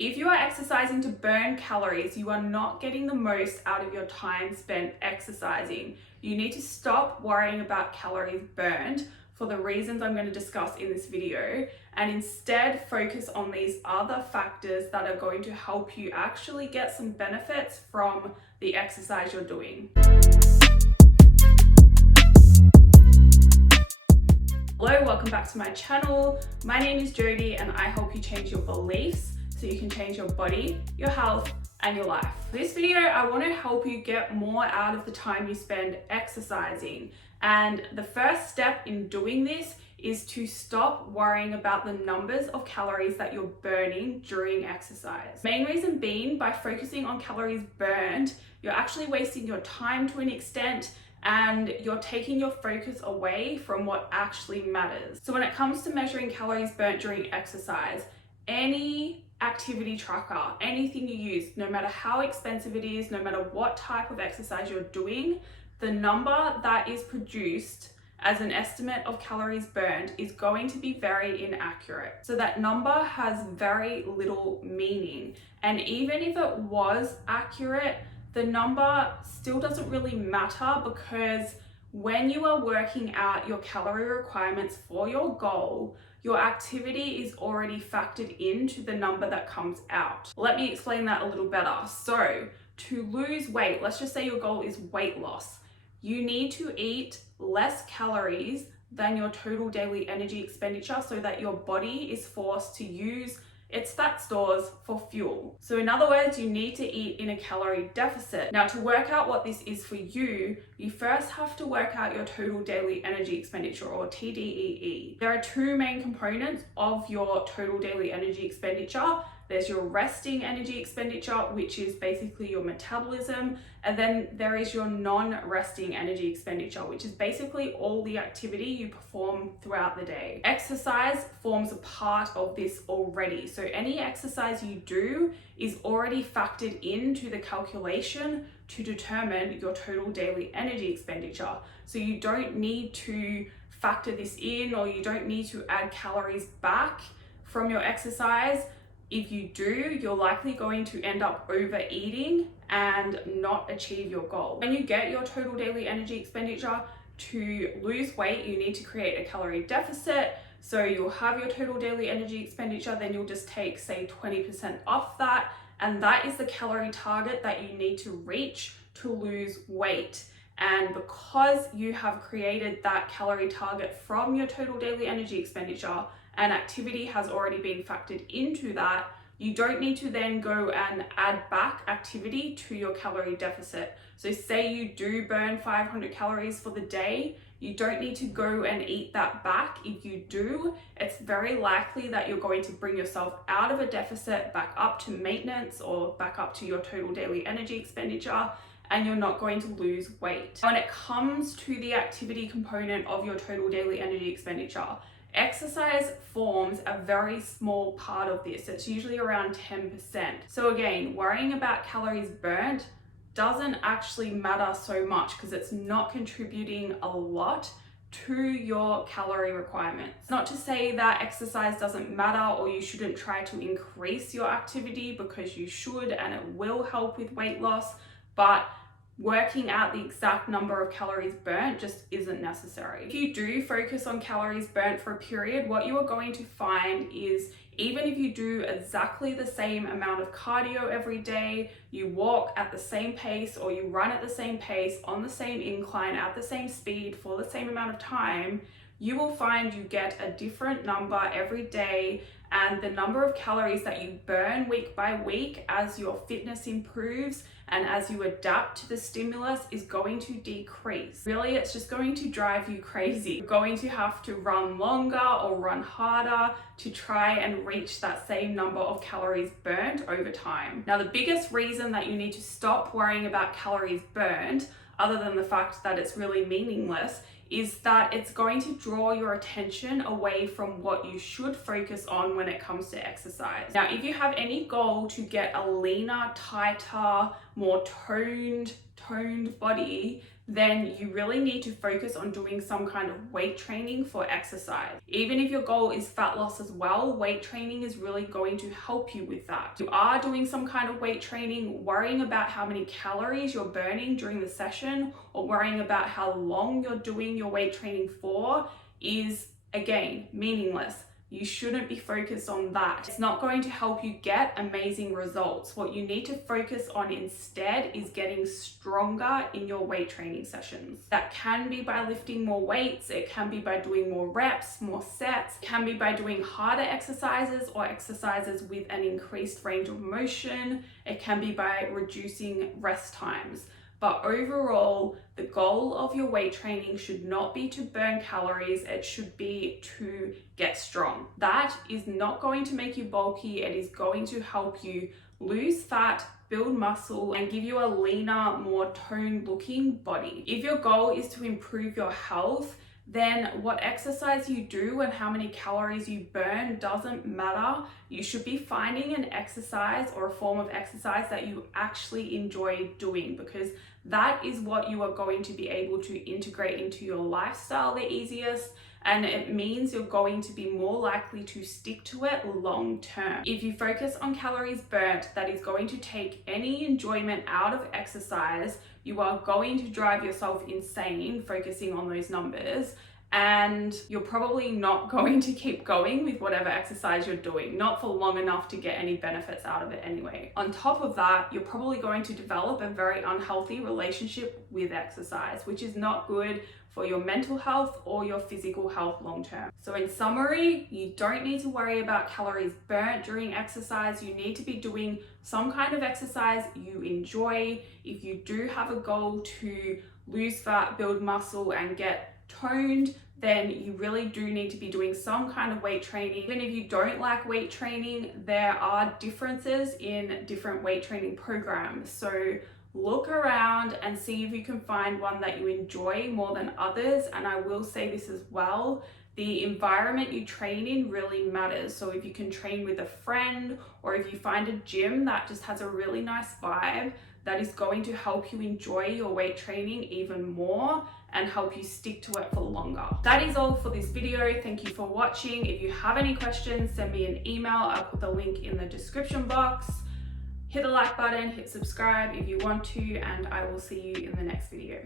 If you are exercising to burn calories, you are not getting the most out of your time spent exercising. You need to stop worrying about calories burned for the reasons I'm going to discuss in this video, and instead focus on these other factors that are going to help you actually get some benefits from the exercise you're doing. Hello, welcome back to my channel. My name is Jodie and I help you change your beliefs so you can change your body, your health, and your life. For this video, I want to help you get more out of the time you spend exercising. And the first step in doing this is to stop worrying about the numbers of calories that you're burning during exercise. Main reason being, by focusing on calories burned, you're actually wasting your time to an extent, and you're taking your focus away from what actually matters. So when it comes to measuring calories burnt during exercise, any activity tracker, anything you use, no matter how expensive it is, no matter what type of exercise you're doing, the number that is produced as an estimate of calories burned is going to be very inaccurate. So that number has very little meaning. And even if it was accurate, the number still doesn't really matter, because when you are working out your calorie requirements for your goal, your activity is already factored into the number that comes out. Let me explain that a little better. So to lose weight, let's just say your goal is weight loss. You need to eat less calories than your total daily energy expenditure so that your body is forced to use its fat stores for fuel. So in other words, you need to eat in a calorie deficit. Now, to work out what this is for you, you first have to work out your total daily energy expenditure, or TDEE. There are two main components of your total daily energy expenditure. There's your resting energy expenditure, which is basically your metabolism. And then there is your non-resting energy expenditure, which is basically all the activity you perform throughout the day. Exercise forms a part of this already. So any exercise you do is already factored into the calculation to determine your total daily energy expenditure. So you don't need to factor this in, or you don't need to add calories back from your exercise. If you do, you're likely going to end up overeating and not achieve your goal. When you get your total daily energy expenditure, to lose weight, you need to create a calorie deficit. So you'll have your total daily energy expenditure, then you'll just take, say, 20% off that. And that is the calorie target that you need to reach to lose weight. And because you have created that calorie target from your total daily energy expenditure, and activity has already been factored into that, you don't need to then go and add back activity to your calorie deficit. So say you do burn 500 calories for the day, you don't need to go and eat that back. If you do, it's very likely that you're going to bring yourself out of a deficit back up to maintenance, or back up to your total daily energy expenditure, and you're not going to lose weight. When it comes to the activity component of your total daily energy expenditure, exercise forms a very small part of this. It's usually around 10%. So again, worrying about calories burnt doesn't actually matter so much, because it's not contributing a lot to your calorie requirements. Not to say that exercise doesn't matter, or you shouldn't try to increase your activity, because you should, and it will help with weight loss, but working out the exact number of calories burnt just isn't necessary. If you do focus on calories burnt for a period, what you are going to find is, even if you do exactly the same amount of cardio every day, you walk at the same pace, or you run at the same pace, on the same incline, at the same speed, for the same amount of time, you will find you get a different number every day. And the number of calories that you burn week by week as your fitness improves and as you adapt to the stimulus is going to decrease. Really, it's just going to drive you crazy. You're going to have to run longer or run harder to try and reach that same number of calories burnt over time. Now, the biggest reason that you need to stop worrying about calories burned, other than the fact that it's really meaningless, is that it's going to draw your attention away from what you should focus on when it comes to exercise. Now, if you have any goal to get a leaner, tighter, more toned body, then you really need to focus on doing some kind of weight training for exercise. Even if your goal is fat loss as well, weight training is really going to help you with that. If you are doing some kind of weight training, worrying about how many calories you're burning during the session or worrying about how long you're doing your weight training for is, again, meaningless. You shouldn't be focused on that. It's not going to help you get amazing results. What you need to focus on instead is getting stronger in your weight training sessions. That can be by lifting more weights, it can be by doing more reps, more sets, it can be by doing harder exercises or exercises with an increased range of motion, it can be by reducing rest times. But overall, the goal of your weight training should not be to burn calories, it should be to get strong. That is not going to make you bulky, it is going to help you lose fat, build muscle, and give you a leaner, more toned looking body. If your goal is to improve your health, then what exercise you do and how many calories you burn doesn't matter. You should be finding an exercise or a form of exercise that you actually enjoy doing, because that is what you are going to be able to integrate into your lifestyle the easiest, and it means you're going to be more likely to stick to it long term. If you focus on calories burnt, that is going to take any enjoyment out of exercise. You are going to drive yourself insane focusing on those numbers, and you're probably not going to keep going with whatever exercise you're doing, not for long enough to get any benefits out of it anyway. On top of that, you're probably going to develop a very unhealthy relationship with exercise, which is not good for your mental health or your physical health long term. So in summary, you don't need to worry about calories burnt during exercise. You need to be doing some kind of exercise you enjoy. If you do have a goal to lose fat, build muscle, and get toned, then you really do need to be doing some kind of weight training. Even if you don't like weight training, there are differences in different weight training programs. So look around and see if you can find one that you enjoy more than others. And I will say this as well, the environment you train in really matters. So if you can train with a friend, or if you find a gym that just has a really nice vibe, that is going to help you enjoy your weight training even more and help you stick to it for longer. That is all for this video. Thank you for watching. If you have any questions, send me an email. I'll put the link in the description box. Hit the like button, hit subscribe if you want to, and I will see you in the next video.